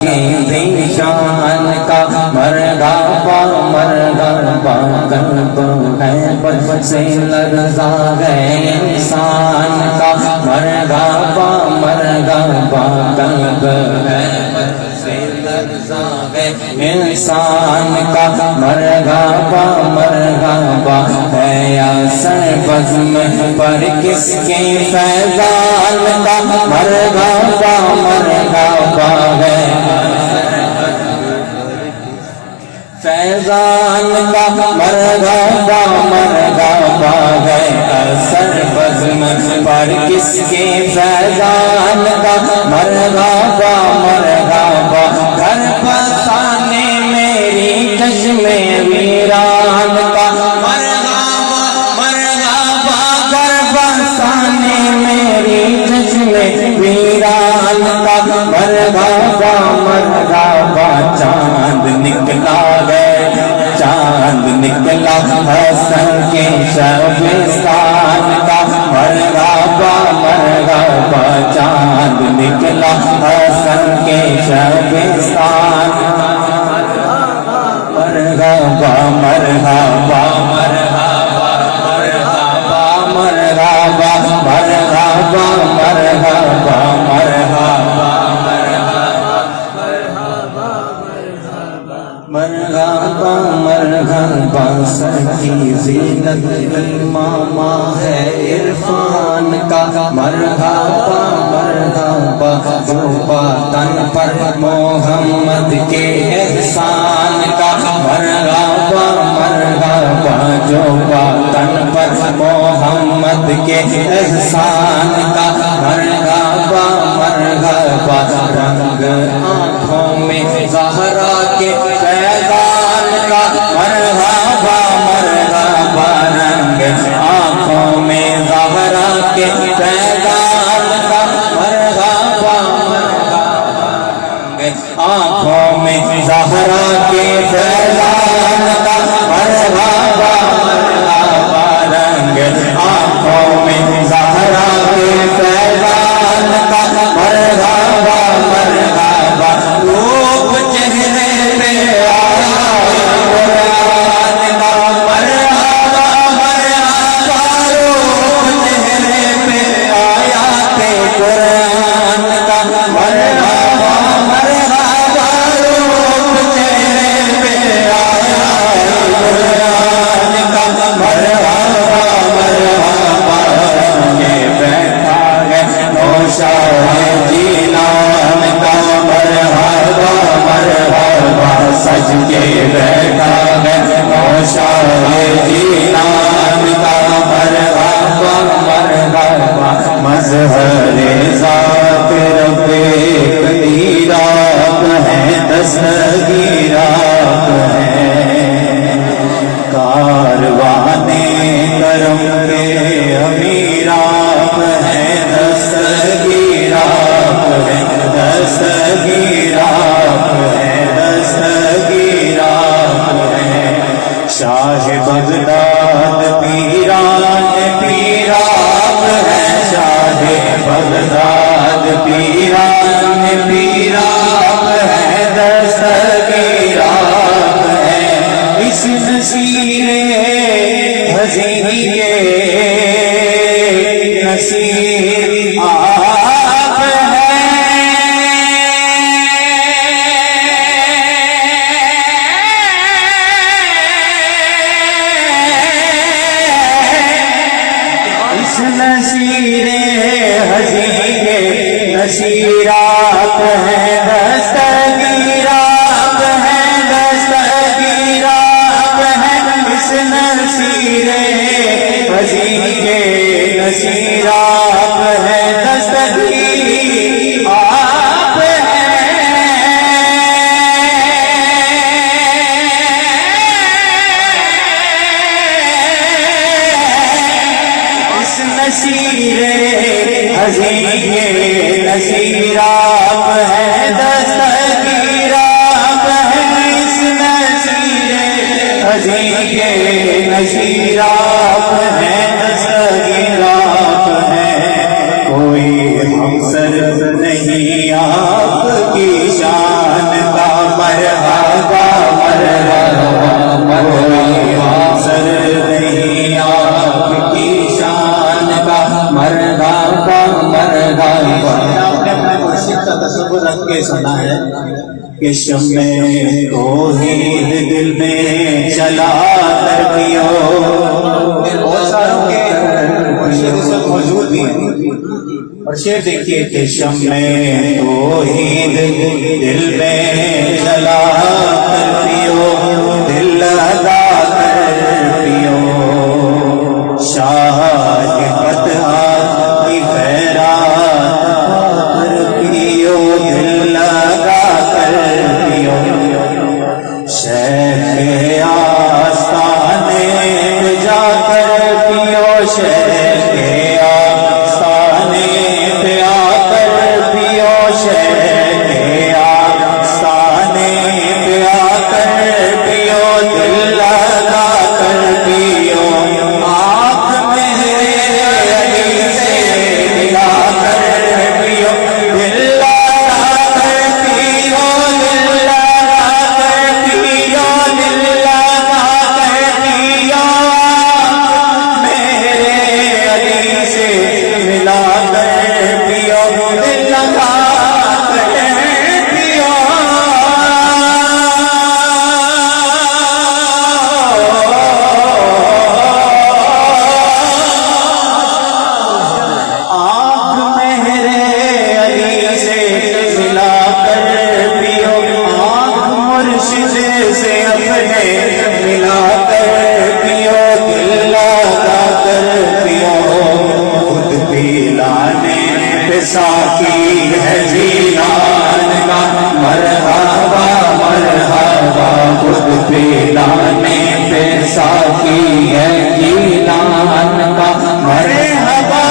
شان کا مرغابا مرغابا قلب ہے بل سے لرزا ہے انسان کا مرغابا مرغابا قلب ہے بل سے لرزا ہے انسان کا مرغابا مرغابا ہے اثر بزم پر کس کے فیضان کا مرغابا مرغابا ہے فیضان کا مرغابا مرغابا ہے اثر بزم پر کس کے فیضان کا مرغابا مرغابا گھر بسانے میری چشم ویران کا مرغابا مرغابا گھر بسانے میری چشم ویران کا مرغابا مرغابا چاند نکلا ہے چاند نکلا حسن کے شبستان کا مرغابا مرغابا چاند نکلا حسن کے شبستان مرغابا مرغابا مرغابا مرغابا مرغابا مرغابا مرغابا مرغابا مرغابا مرغابا سر کی زینت امامہ ہے عرفان کا مرغابا مرغابا جو تن پر محمد کے احسان کا مرغابا مرغابا جو تن پر محمد کے احسان کا مرغابا مرغابا رنگ آنکھوں میں زہرا کے فیضان کا مرغابا مرغابا رنگ آنکھوں میں زہرا کے فیضان کا مرغابا مرغابا رنگ آنکھوں میں زہرا کے فیضان کا مرغابا مرغابا رنگ آنکھوں میں زہرا کے فیضان کا مرغابا مرغابا روپ چہرے پہ آیا قرآن کا مرغابا مرغابا روپ چہرے پہ آیا قرآن کا مرغابا مرغابا روپ چہرے پہ آیا قرآن کا مرغابا مرغابا یہ بیٹھا ہے نوشاد جیلان کا مرغابا مرغابا سج کے بیٹھا ہے نوشاد جیلان کا مرغابا مرغابا مظہر ذات رب قدیر آپ ہے دستگیر آپ ہے کاروان کرم کے امیر آپ ہے دستگیر آپ ہے دستگیر آپ ہے دستگیر آپ ہے شاہ بغداد پیران پیر آپ ہے شاہ بغداد پیران پیر آپ ہے دستگیر آپ ہے اس نصیر حضیری کے نصیر آپ ہے اس نصیر حضیری کے نصیر آپ ہے دستگیر آپ ہے دستگیر آپ ہے اس نصیر حضیری کے نصیر آپ ہے دستگیر آپ ہے اس نصیر حضیری کے نصیر آپ ہے دستگیر آپ ہے اس نصیر حضیری کے نصیر آپ ہے دستگیر آپ ہے کوئی ہمسر نہیں آپ کی شان پڑھ کے سنا ہے کہ شمع توحید دل میں چلا کر پیو. بہت ساروں کے مرشد اس وقت موجود بھی ہیں. اور شعر دیکھیے کہ شمع توحید دل میں چلا کر پیو، دل لگا کر پیو، شاہ کے فتح کی خیرات کر پیو، دل لگا کر پیو، شیخ آستانے پہ جا کر پیو، شیخ آستانے پہ آ کر پیو، شیخ آستانے پہ آ کر پیو، دل لگا کر پیو، آنکھ میرے علی سے ملا کر پیو، دل لگا کر پیو، دل لگا کر پیو، دل لگا کر پیو، میرے علی سے ملا کر پیو، دل لگا کر پیو. آنکھ میرے علی سے ملا کر پیو، آنکھ مرشد سے اپنے ملا کر پیو، دل لگا کر پیو، خود پلانے پہ ساقی ہے جیلان کا، مرحبا مرحبا، خود پلانے پہ ساقی ہے جیلان کا، مرحبا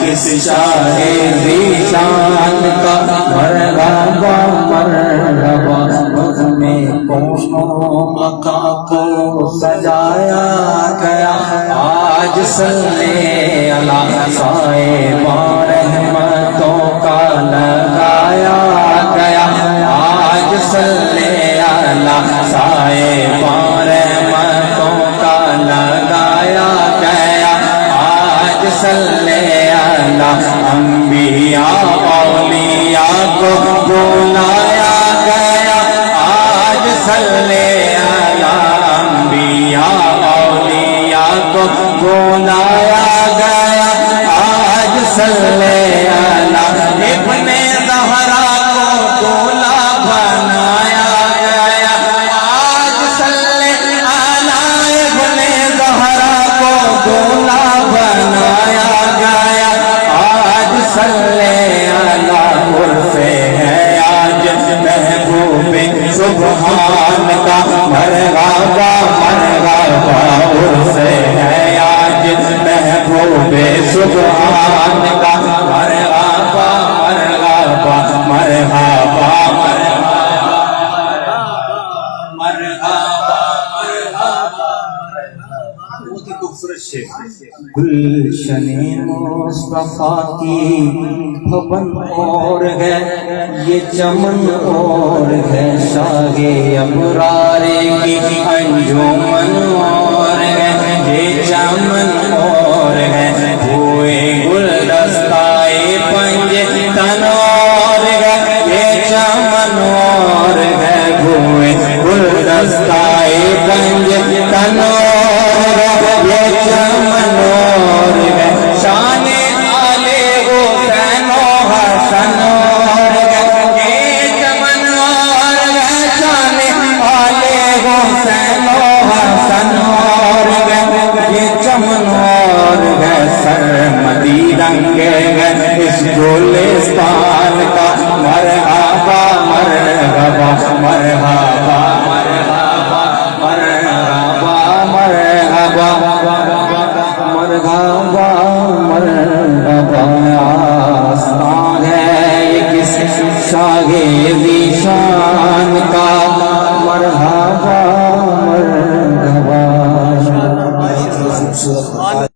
کس شاہ ذیشان کا، مرحبا مرحبا، مجھ میں کونوں مقام کو سجایا گیا، آج صلی اللہ صاحب رحمتوں کا لگایا گیا، آج صلی اللہ صاحب رحمتوں کا لگایا گیا، آج صلی انبیاء اولیاء کو بلایا گیا، آج صلی انبیاء اولیاء کو بلایا گیا، آج صلی ابن زہرا کو دولہا بنایا گیا، آج صلی ابن زہرا کو دولہا بنایا گیا، آج صلی عرف ہے آج محبوب سبحان کا، مرحبا مرحبا، عرف ہے آج محبوب سبحان کا، مرحبا مرحبا مرحبا گلشن مصطفیٰ کی بھون اور ہے، یہ چمن اور ہے، شاہ ابرار کی انجمن اور ہے، یہ چمن اور ہے، ہوئے گلدستائے پنج تن اور ہے، یہ چمن اور ہے، ہوئے گلدستائے پنج تن اور ہے، یہ چمن اور ہے، شان آلِ حسین و حسن اور ہے، یہ چمن اور ہے، شان آلِ حسین و حسن اور ہے، یہ چمن اور ہے، سرمدی رنگ ہے اس گلستان کا، مرحبا مرحبا مرحبا مرحبا مرحبا مرحبا مرحبا